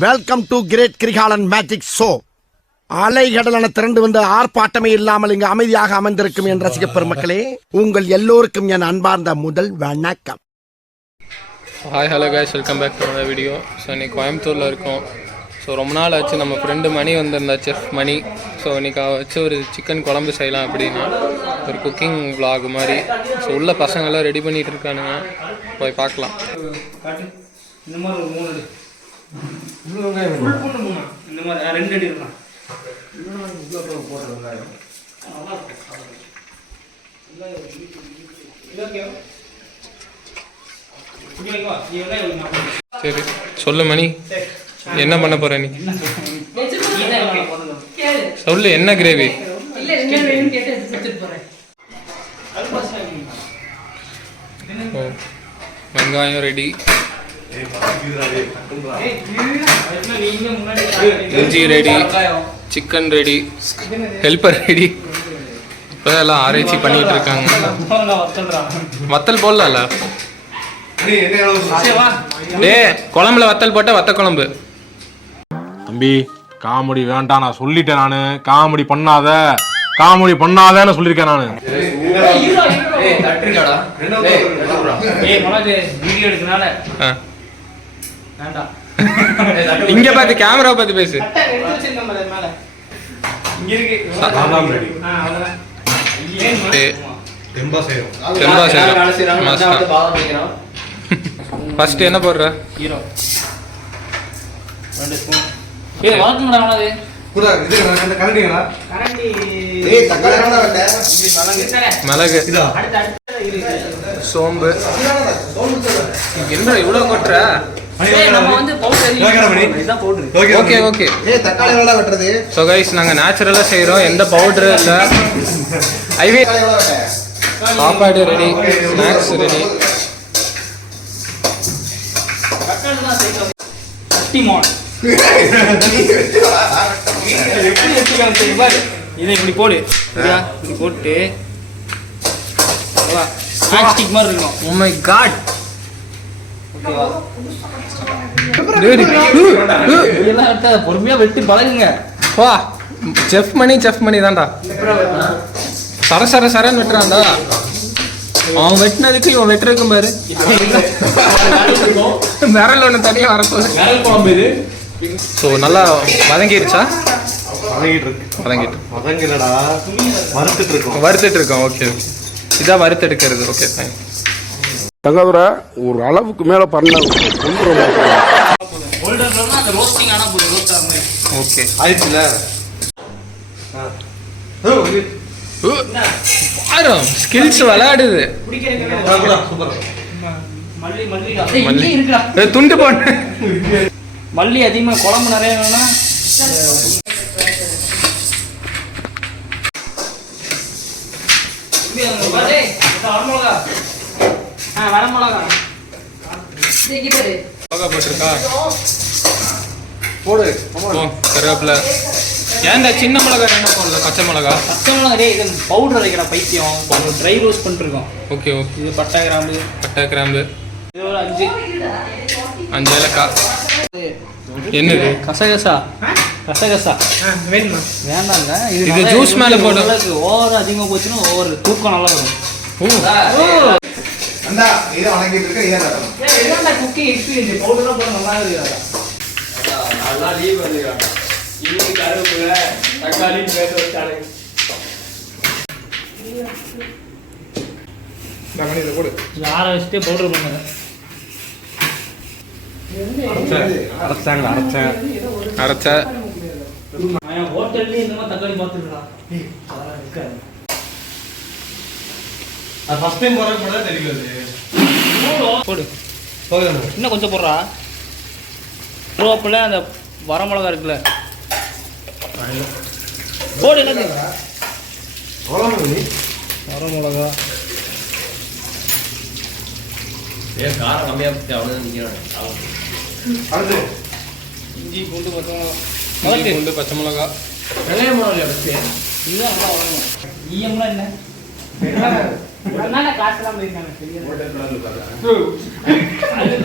Welcome to great Kirikalan magic show. அலைகடலான திரண்டு வந்து ஆர்ப்பாட்டமே இல்லாமல் இங்கு அமைதியாக அமர்ந்திருக்கும் என் ரசிக பெருமக்களே, உங்கள் எல்லோருக்கும் என் அன்பார்ந்த முதல் வணக்கம். Hi hello guys, welcome back to another video. So இன்றைக்கி கோயம்புத்தூரில் இருக்கோம். ஸோ ரொம்ப நாள் ஆச்சு, நம்ம ஃப்ரெண்டு மணி வந்திருந்தா, செஃப் மணி. ஸோ இன்றைக்கி வச்சு ஒரு சிக்கன் குழம்பு செய்யலாம் அப்படின்னா ஒரு குக்கிங் vlog மாதிரி. ஸோ உள்ள பசங்கள்லாம் ரெடி பண்ணிகிட்டு இருக்கானுங்க, போய் பார்க்கலாம். இந்த மாதிரி ஒரு 3 அடி இந்த மாதிரி 2 அடி இருக்கலாம். சரி சொல்லு மணி, என்ன பண்ண போற நீ? சொல்லு, என்ன கிரேவி? வெங்காயம் ரெடி, இஞ்சி ready, chicken ready, helper ready. இப்போ எல்லாம் ஆராய்ச்சி பண்ணிட்டு இருக்காங்க. வத்தல் போடல டே, குழம்புல வத்தல் போட்ட வத்த குழம்பு. தம்பி காமெடி வேண்டாம், நான் சொல்லிட்டேன். நானு காமெடி பண்ணாதேன்னு சொல்லியிருக்கேன் நானு. இங்க பாத்து கேமரா பாத்து பேசு. ஃபர்ஸ்ட் என்ன போடுற? Hero 2 spoon. ஏய் வாங்குங்கடா அவனது. புடா இது கரண்டிங்களா? கரண்டி. ஏய் தக்காளி என்னடா வெட்ட? மிளகு, சோம்பு. என்ன இவ்வளவு கொட்ற? ஏய் நம்ம வந்து பவுடர் இதான் பவுடர். Okay okay. ஏய் தக்காளி என்னடா வெட்றது? சோ गाइस, நாங்க நேச்சுரலா செய்றோம், எந்த பவுடரும் இல்ல. ஐவே சாப்பாடு ரெடி, ஸ்நாக்ஸ் ரெடி. டிமான் எப்படி எடுத்துக்கலாம் தெரியுமா? இதை இப்படி போடு, சரியா? இப்படி போட்டு வா, ஸ்டிக் மாதிரி இருக்கும். ஓ மை காட், ஓகேவா? இதெல்லாம் எடுத்தா பொறுமையா வெட்டி பழகுங்க. வா, செஃப் மணி தான்டா. சர சர சரன்னு வெட்டுறான்டா. அவன் வெட்டினதுக்கு இவன் வெட்டுறதுக்கும் பாரு. விரல் ஒன்று தனியாக வரப்போகுது. விரல் குழம்பு இது. ஸோ நல்லா வதங்கிடுச்சா? வறுத்துட்டு இருக்கோம். ஓகே ஓகே, இதான் வறுத்து எடுக்கிறது. Okay fine. தங்கதுரை ஒரு அளவுக்கு மேல பண்ண ஓகே ஆயிடுச்சுல. பாரு, ஸ்கில்ஸ் விளையாடுது. துண்டு போட்டு மல்லி அதிகமாக குழம்பு நிறைய வேணும்னா வரமிளகா போட்டிருக்கா. போடு. கருவேப்பிலை. ஏன்டா சின்ன மிளகா என்ன போடல? பச்சை மிளகா டே, இது பவுடர் அரைக்கடா பைத்தியம். ட்ரை ரோஸ்ட் பண்ணிருக்கோம். Okay okay. இது பட்டை கிராம்பு இது ஒரு 5 ஏலக்காய். என்னது? கசகசா வேணுமா? வேண்டாங்க. இது ஜூஸ் மேல போடு. ஓவர் அதிகமாக போச்சுன்னா ஓவர் தூக்கம் நல்லா வரும். அண்டா இத வணங்கிட்டு இருக்க. இதெல்லாம் குக்கிங் எக்ஸ்பீரியன்ஸ். பவுடர்லாம் போட நல்லா இருக்குடா. நல்லா லீவ் வந்துடா. இன்னைக்கு கருவேப்பிலை தக்காளி பேச வச்சாலே போடு. ஆற வச்சுட்டு பவுடர் பண்ணுங்க. அரைச்ச ஹோட்டல்ல இந்த மாதிரி தக்காளி பார்த்துருக்கலாம். அதெல்லாம் இருக்காது. அது ஃபர்ஸ்ட் டைம் போறப்ப தான் தெரியாது. போடு இன்னும் கொஞ்சம் போடுறா. கருவேப்பிலை, அந்த வரமிளகா இருக்குல்ல, போடு. என்னது வரமிளகா? காரம் கம்மியா இஞ்சி பூண்டு பச்சை மிளகா. வெங்காயம் போடலையா? இதுதான் நல்லா வளரும். ஈயம்லாம் என்ன காசுலாம் போயிருக்காங்க.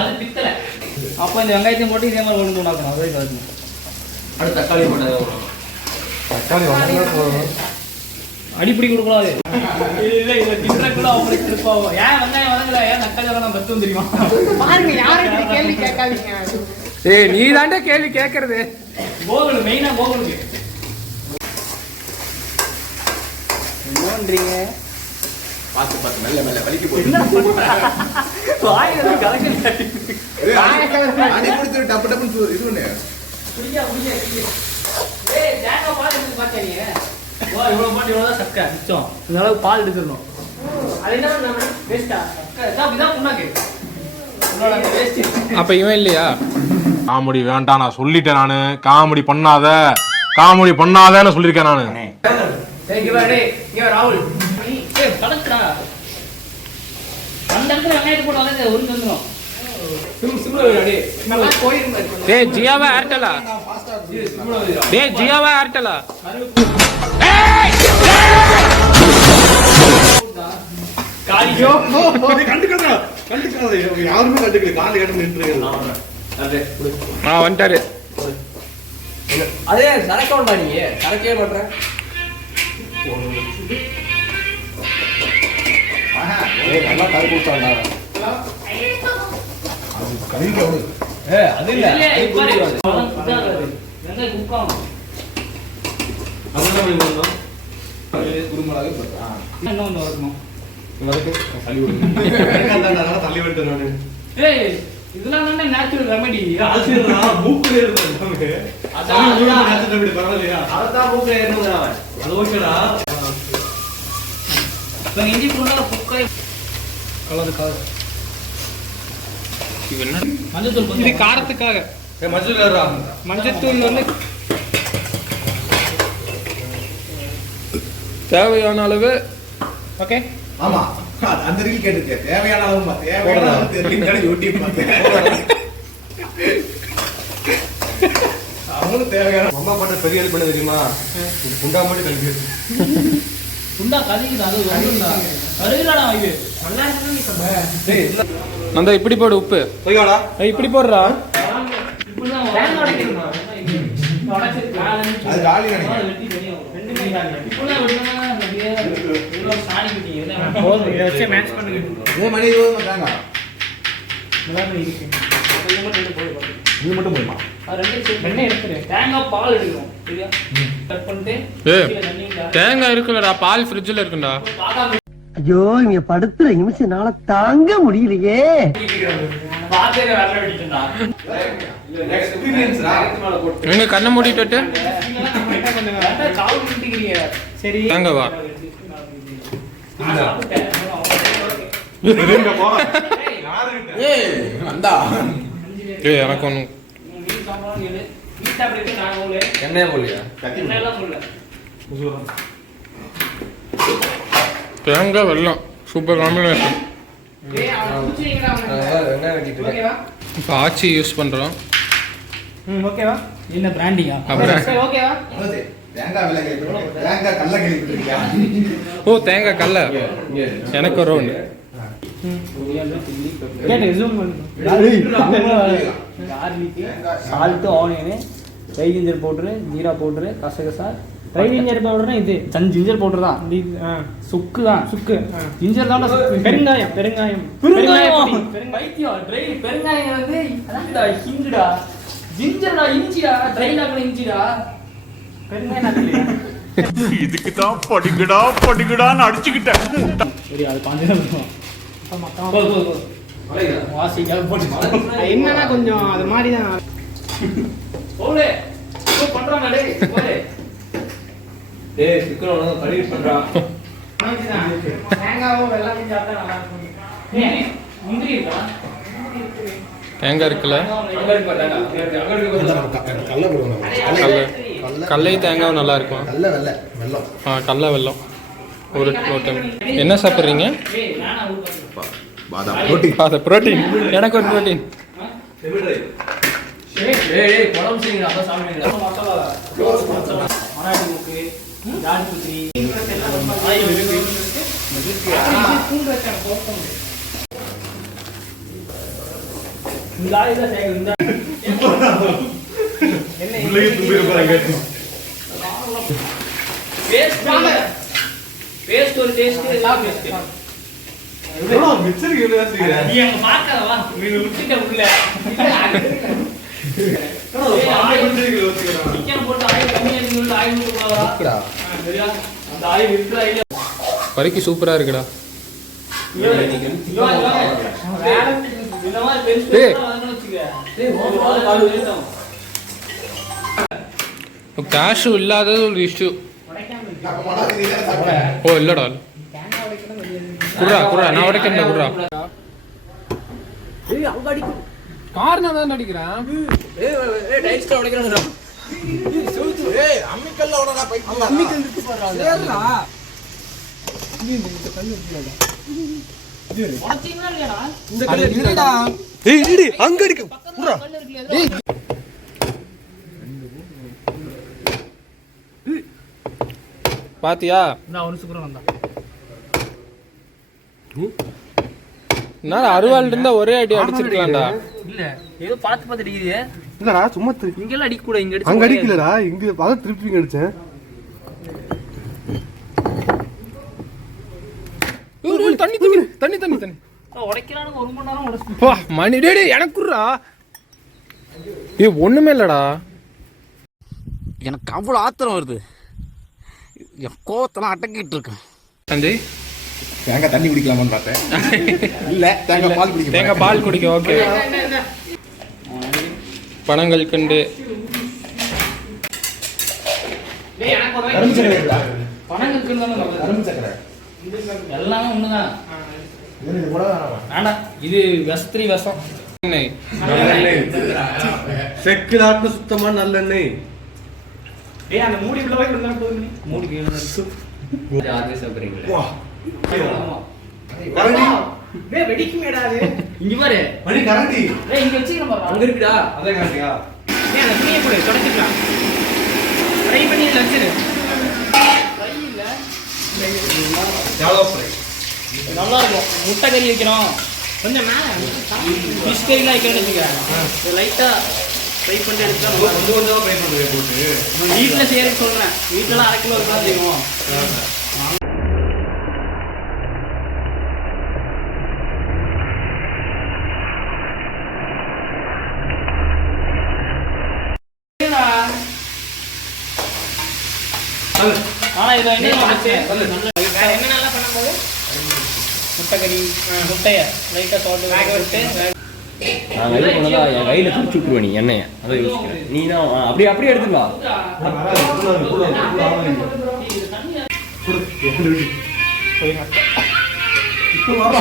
அது பித்தலை. அப்போ இந்த வெங்காயத்தையும் போட்டு இதே மாதிரி ஒன்று உண்டாக்கணும் அதே கலக்கணும். அடுத்து தக்காளி போட்டது தக்காளி வதங்கினா அடிப்படி கொடுக்கூடாது. இல்லை இல்லை தின்றக்குள்ள அவங்களுக்கு திருப்பாவும். ஏன் வெங்காயம் வதங்கல, ஏன் தக்காளி வதங்க பத்தும் தெரியுமா? பாருங்க யாரும் கேள்வி கேட்காதீங்க. ஏய் நீ தாண்டா கேள்வி கேட்கறது. கோகுல் மெயினாக கோகுலுக்கு என்னன்றீங்க? பார்த்து பார்த்து மெல்ல மெல்ல வலிக்கு போய் வாயில் கலக்கல் டப்பு டப்புன்னு இது பண்ணு. குடியா குடியா குடியா. ஏய் தேங்காய் பால் எடுத்து பார்த்தேன் நீ. வா இவ்வளோ பாட்டு இவ்வளோ தான் சக்கரை மிச்சம். இந்த அளவுக்கு பால் எடுத்துடணும். அது என்ன நம்ம வேஸ்டா? சக்கரை இதான் புண்ணாக்கு. உன்னோட அந்த வேஸ்ட். அப்ப இவன் இல்லையா? காமெடி வேண்டாம் நான் சொல்லிட்டேன் நானு. காமெடி பண்ணாதேன்னு சொல்லியிருக்கேன் நானு. ஏய் இங்க வா டேய். இங்க வா ராகுல். ஏய் கலக்குடா. அந்த இடத்துல வெங்காயத்தை போட்டு வதங்க உருந்து வந்துரும். சிம்ல வைடா டேய். நல்லா போயிருங்க. டேய் ஜியோவா ஏர்டெலா? சிம்ல வைடா. டேய் ஜியோவா ஏர்டெலா? காலியோ கண்டுக்காத யாருமே கண்டுக்கல. காலை கட்டு நின்றுங்க. வந்துட்டாரு. அதே சரக்க வேண்டாம் நீங்க சரக்கே பண்றேன். நல்லா கறி கொடுத்தாண்டா. கறிக்கு அது இல்ல வெங்காயம் குக்காகும். அதுதான் பண்ணணும். குருமிளகு இன்னும் ஒன்று வரணும். தள்ளி விடுங்க. தள்ளி விட்டு நானு. ஏய் இதெல்லாம் தானே நேச்சுரல் ரெமெடி. மூக்குல இருந்து பரவாயில்லையா? அதான் மூக்க ஏறணும். அது ஓகேடா. இப்போ இஞ்சி பூண்டால புக்காய் கலர் கலர். இது என்ன? மஞ்சத்தூள் இது கொஞ்சம் காரத்துக்காக. மஞ்சள் கலரா? மஞ்சத்தூள் வந்து தேவையான அளவு. ஓகே ஆமா அந்த ரீல் கேட்டிருக்கேன். தேவையான அளவு தேவையான அளவு தெரியல. யூடியூப் பார்த்தேன். அவனும் தேவையான அம்மா பண்ண பெரிய ஹெல்ப் பண்ண தெரியுமா? இது குண்டா மட்டும் கழிவு. குண்டா கதிக்குது அது வந்துடா. கருகுறாடா இது. நல்லா இருக்குன்னு நீ சொல்ற. அந்த இப்படி போடு உப்பு. போய்வாடா. இப்படி போடுறா. இப்படிதான் தேங்காய் உடைக்கணுமா? உடைச்சு அது காலி நினைக்கிறேன். வெட்டி தெரியும். ரெண்டுமே காலி. இப்படிதான் விடுனா அப்படியே இவ்வளோ சாணி குட்டி என்ன போதும். இதை வச்சு மேட்ச் பண்ணுங்க. இதே மணி 20 மாட்டாங்க. நல்லா இருக்கு. இது மட்டும் எடுத்து போடு பாரு. இது மட்டும் போய்மா. ரெண்டே எடுத்துரு. தேங்காய் பால் எடுக்கணும். சரியா? கட் பண்ணிட்டு ஏய் கீழே தண்ணிங்க. தேங்காய் இருக்குல்லடா, பால் ஃப்ரிட்ஜில் இருக்குண்டா. பாதாம் ஐயோ இங்க படுத்துற நிமிஷம்னால தாங்க முடியலையே. பாத்தேல வரல வெட்டிட்டா. எக்ஸ்பீரியன்ஸ்டா. நீங்க கண்ணை மூடிட்டு விட்டு சாவு குட்டிக்கிறீங்க. சரி தேங்காய் வா. எங்க போ. ஏய் வந்தா. ஏய் எனக்கு ஒன்று எண்ணெய் போடலையா? தேங்காய் வெல்லம் சூப்பர் காம்பினேஷன். வெங்காயம் வெட்டிட்டு இருக்கேன். இப்போ ஆச்சி யூஸ் பண்ணுறோம். ஓகேவா? என்ன பிராண்டிங்கா? அப்புறம் சரி ஓகேவா? தேங்காய் விலை கேட்டு. தேங்காய் கல்ல கேள்விப்பட்டிருக்கியா? ஓ தேங்காய் கடல. எனக்கு ஒரு ரவுண்டு. கேட்டு ஜூம் பண்ணு. Garlic, salt, onion, try ginger powder, jeera powder, கசகசா. ட்ரை ஜிஞ்சர் பவுடர்னா இது ஜிஞ்சர் பவுடர் தான். சுக்கு தான். சுக்கு ஜிஞ்சர் தான். பெருங்காயம் பெருங்காயம் பெருங்காயம் பைத்தியம். ட்ரை பெருங்காயம் வந்து அதான்டா ஹிஞ்சுடா. ஜிஞ்சர்டா இஞ்சிடா. ட்ரை டாக்ல இஞ்சிடா. பெருங்காயம் நாக்கலையா? இதுக்கு தான் படிக்கடான்னு அடிச்சுக்கிட்டேன். சரி அது பாஞ்சு வாசிக்காக போட்டு என்னன்னா கொஞ்சம் அது மாதிரி தான். போலே பண்றாங்க டேய். போலே டேய் சிக்கன் கழுவி பண்றா. தேங்காவும் வெள்ளமும் சாப்பிட்டா நல்லா இருக்கும். ஏய் முந்திரி இருக்கா? தேங்காய் இருக்குல்ல, கல்ல போடுவோம். கடலை தேங்காய் நல்லா இருக்கும். கல்ல வெள்ளை வெள்ளம். கடலை வெல்லம் ஒரு டைம். என்ன சாப்பிட்றீங்க? ஏய் நானா ஊர் பாதாம் புரோட்டீன். அது ப்ரோட்டீன். எனக்கு ஒரு ப்ரோட்டீன். ஏய் குழம்பு செய்யுங்க அப்ப சாப்பிடுங்க. மசாலா மராட்டி முக்கு தாடி புத்திரி ஆயில் இருக்கு. பூண்டு வச்சாங்க போட்டோம். இந்த ஆயில் தான் சேர்க்கணும். இந்த என்ன பேஸ்ட் ஒரு டேஸ்ட் எல்லாம் பேஸ்ட் நீ அங்க பார்க்கறவா நீ விட்டுட்ட உள்ள சிக்கன் போட்டு ஆயில் கம்மியா இருக்குன்னு ஆயில் போட்டு போறா சரியா அந்த ஆயில் விட்டுற ஐடியா பறிக்கு சூப்பரா இருக்குடா. கேஷு இல்லாதது ஒரு இஷ்யூ. ஓ இல்லடா குர்ரா குர்ரா நான் உடைக்கிறேன் குர்ரா. காரணம் தான் அடிக்கிறேன். பாத்தியா நான் ஒரு சுக்குறேன் வந்தா நான் அருவாள் இருந்தா ஒரே அடி அடிச்சிருக்கலாம்டா. இல்ல ஏதோ பார்த்து பார்த்து அடிக்கிறீங்க. இல்லடா சும்மா இங்க எல்லாம் அடிக்க கூட இங்க அடிச்சு அங்க அடிக்கலடா இங்க அத திருப்பி அடிச்சேன். தண்ணி தண்ணி தண்ணி தண்ணி தண்ணி உடைக்கிறானுங்க 1 மணி நேரம் உடைச்சு. பா மணி டேடி எனக்குறா. ஏய் ஒண்ணுமே இல்லடா. எனக்கு அவ்வளோ ஆத்திரம் வருது. என் கோவத்தெல்லாம் அடக்கிட்டு இருக்கேன். சஞ்சய் தேங்காய் தண்ணி குடிக்கலாமான்னு பார்த்தேன். இல்ல தேங்காய் பால் குடிக்க. தேங்காய் பால் குடிக்க. ஓகே பணங்கள் கண்டு பணம் இருக்குன்னு எல்லாமே ஒண்ணுதான். வேண்டாம் இது விஷத்திரி விஷம். செக்கு நாட்டு சுத்தமான நல்லெண்ணெய். ஏய் அந்த மூடி உள்ள போய் இருந்தா போதும். மூடி கேளுங்க. யாரே சாப்பிடுறீங்க? கரண்டி டேய் வெடிக்குமேடா அது. இங்க பாரு. மணி கரண்டி. டேய் இங்க வச்சிரணும் பாரு. அங்க இருக்குடா. அதே கரண்டியா? ஏய் அந்த துணியை போடு தொடச்சிக்கலாம். ஃப்ரை பண்ணி வச்சிரு. ஃப்ரை இல்ல. ஜாலோ ஃப்ரை. நல்லா இருக்கும். முட்டை கறி வைக்கிறோம். கொஞ்சம் மேல ஃபிஷ் கறிலாம் வைக்கிறேன்னு வச்சுக்க. லைட்டா ஃப்ரை பண்ணி எடுத்தா கொஞ்சம் கொஞ்சம் ஃப்ரை பண்ணுவே போட்டு. வீட்ல செய்யறேன்னு சொல்றேன். வீட்லலாம் 1/2 கிலோ இருக்கா செய்வோம். ஆனா இதுல என்ன வச்சு என்னென்னலாம் பண்ணும்போது முட்டை கறி முட்டைய லைட்டா தோட்டு வேக விட்டு நான் வெளியே போனதா என் கையில பிடிச்சி விட்டுருவேன் நீ எண்ணெயை. அதை யோசிக்கிறேன். நீ தான் அப்படியே எடுத்துட்டு வா.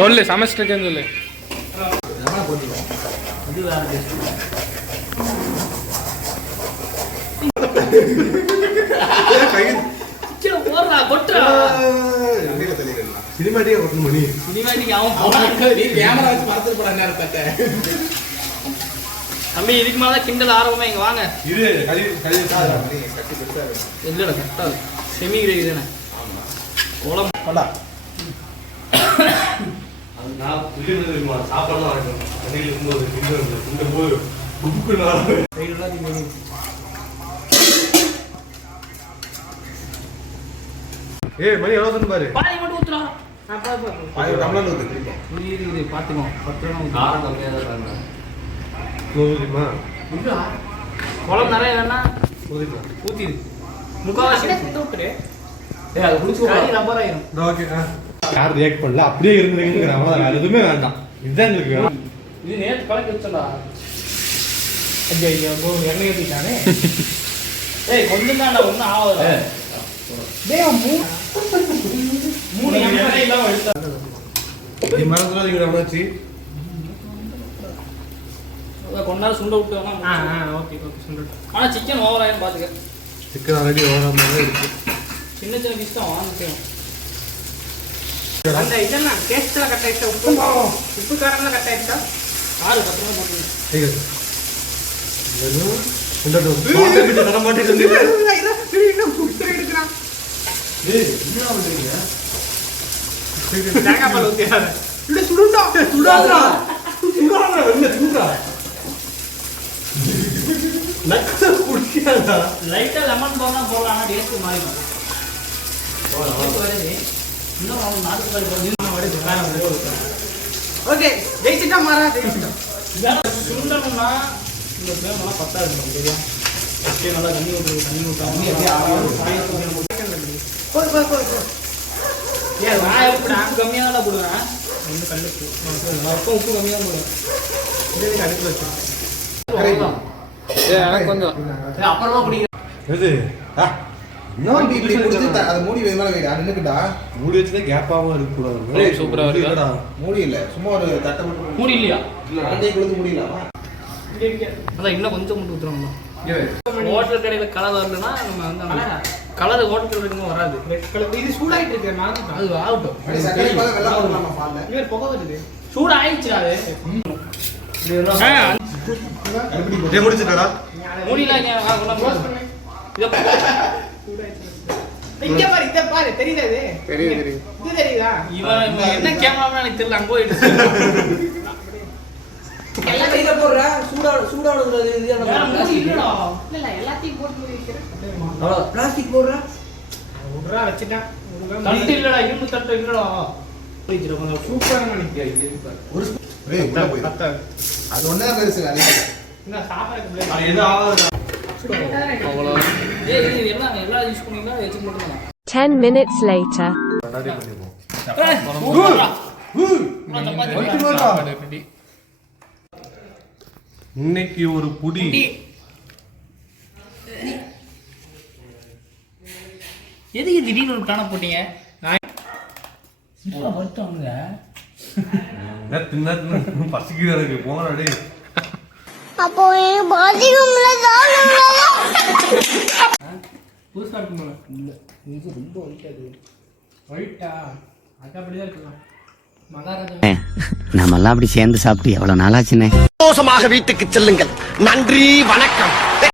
சொல்லு சமைச்சிருக்கேன்னு சொல்லு. போடுறா கொட்டுறா சினிமாட்டிக்கா கொட்டணும் மணி. சினிமாட்டிக்கு அவன் நீ கேமரா வச்சு மறந்துட்டு போற நேரத்தை. தம்பி இதுக்கு மேல கிண்டல் ஆரம்பமே இங்க வாங்க. இது கறி கறி இல்லடா கரெக்டா செமி கிரேவி தானே. கோலம் போடா. அது நான் புரியுது தெரியுமா? சாப்பாடுலாம் இருக்கும். தண்ணியில இருக்கும்போது இந்த போது உப்புக்கு நான் சைடுலாம் நீ மணி. ஏய் மணி எவ்வளவு சொன்ன பாரு. பாதி மட்டும் ஊத்துறா. பாய் டம்ளர் ஊத்து. இது பாத்துக்கோ 10 ரூபாய் காரம் கம்மியாக தான் தரேன். போதுமா? குழம்பு நிறைய வேணா போதுமா? ஊத்திடு. முக்காவாசி ஊத்துறே. ஏய் அது குடிச்சு கறி ரப்பர் ஆயிரும். ஓகே. யார் ரியாக்ட் பண்ணல அப்படியே இருந்துருங்க. அவ்வளவுதான் வேற எதுவுமே வேண்டாம். இதுதான் எங்களுக்கு வேணும். இது நேத்து கலக்கி வச்சடா. ஐயா போ எண்ணெய் ஊத்திட்டானே. ஏய் கொஞ்சம் தான்டா ஒண்ணும் ஆகாத. டேய் மூணு எண்ணெய் இல்லாம எடுத்தா. நீ மறந்துடா நீங்க அம்மாச்சி. கொஞ்ச நேரம் சுண்ட விட்டு வேணா. ஓகே ஓகே சுண்ட. ஆனா சிக்கன் ஓவர் ஆயிரும் பாத்துக்க. சிக்கன் ஆல்ரெடி ஓவரா மாதிரி இருக்கு. சின்ன சின்ன பீஸ் தான் வாங்கிட்டேன். அந்த இதெல்லாம் டேஸ்ட்லாம் கட் ஆயிட்டா உப்பு காரம்லாம் கட் ஆயிட்டா 6 பத்திரமா போட்டுங்க. ठीक है வெறும் இந்த பாட்டை விட்டு தர மாட்டேன்னு சொல்லி இன்னும் குடுத்துற எடுக்கறான். டேய் என்ன பண்றீங்க? தேங்காய் பால் ஊத்தியாத. இல்ல சுடுடா. சுடாதடா. சுடாதடா வெண்ண சுடா. நக்கல் குடிக்காதா? லைட்டாக லெமன் போனா போடலாம், ஆனால் டேஸ்ட்டு மாறிடும். இன்னும் அவங்க நாட்டுக்காரி ஓகே ஜெயிச்சுட்டா மாறா ஜெயிச்சுட்டோம். சுண்டணும்னா இந்த பேமெல்லாம் பத்தாது நமக்கு தெரியும். ஓகே நல்லா தண்ணி ஊற்று தண்ணி ஊற்றாம நான் எப்படி உப்பு கம்மியாக தான் போடுவேன். ஒன்று கல்லுக்கு அப்போ உப்பு கம்மியாக போடுவேன். இது அடுப்பில் வச்சுருக்கேன். எனக்கு கொஞ்சம் அப்புறமா குடிங்க. எது? இன்னும் இப்படி கொடுத்து அதை மூடி வை மேலே வை. அது நின்னுக்குடா. மூடி வச்சுதான் கேப்பாவும் இருக்கக்கூடாது. சூப்பரா இருக்குடா. மூடி இல்ல, சும்மா ஒரு தட்டை மட்டும் மூடி இல்லையா? ரெண்டையும் கொடுத்து முடியலாமா? அதான் இன்னும் கொஞ்சம் மட்டும் ஊற்றுறோம்னா ஹோட்டல் கடையில் கலர் வரலன்னா நம்ம வந்து அந்த கலர் ஹோட்டல் கடையில் வராது. இது சூடாயிட்டு இருக்கு. அது ஆகட்டும். அப்படியே சக்கரை பால் வெள்ளம் போடலாமா பால்ல? இவர் புகை வருது. சூடாயிடுச்சு அது. டேய் முடிச்சிட்டடா. மூடிலாம் இங்க பாரு, இத பாரு, தெரியுதா இது? தெரியும் இது தெரியுதா? இவன் என்ன கேமராமேன் எனக்கு தெரியல. அங்க போயிடுச்சு. எல்லாம் கையில போடுற சூடா விடுறது இது வேற மூடி இல்லடா. இல்ல எல்லாத்தையும் போட்டு வைக்கிறேன். அவ்வளோ பிளாஸ்டிக் போடுற ஒருரா வச்சிட்டேன். தட்டு இல்லடா, இரும்பு தட்டு இல்லடா. கொஞ்சம் சூப்பரான நிக்கியா இது. ஒரு ஏய் உள்ள போய். அது ஒண்ணே பெருசு அது. என்ன சாப்பிடுறதுக்கு அது எது ஆகாது. அவ்வளோ ஏய் இது எல்லாம் எல்லா யூஸ் பண்ணீங்களா வெச்சு மட்டும் தான். 10 minutes later. ரெடி. இன்னைக்கு ஒரு புடி. எதுக்கு திடீர்னு ஒரு பிளான போட்டீங்க? நான் வருத்தவங்க தின்ன பசிக்குது எனக்கு. போங்கடா டேய். அப்போ பாதிக்கும்ல புதுசா இருக்குமா? இல்ல இது ரொம்ப ஒயிட்டாது. ஒயிட்டா? அது அப்படிதான் இருக்கலாம். மகாராஜா நம்மெல்லாம் அப்படி சேர்ந்து சாப்பிட்டு எவ்வளவு நாளாச்சுன்னே. சந்தோஷமாக வீட்டுக்கு செல்லுங்கள். நன்றி, வணக்கம்.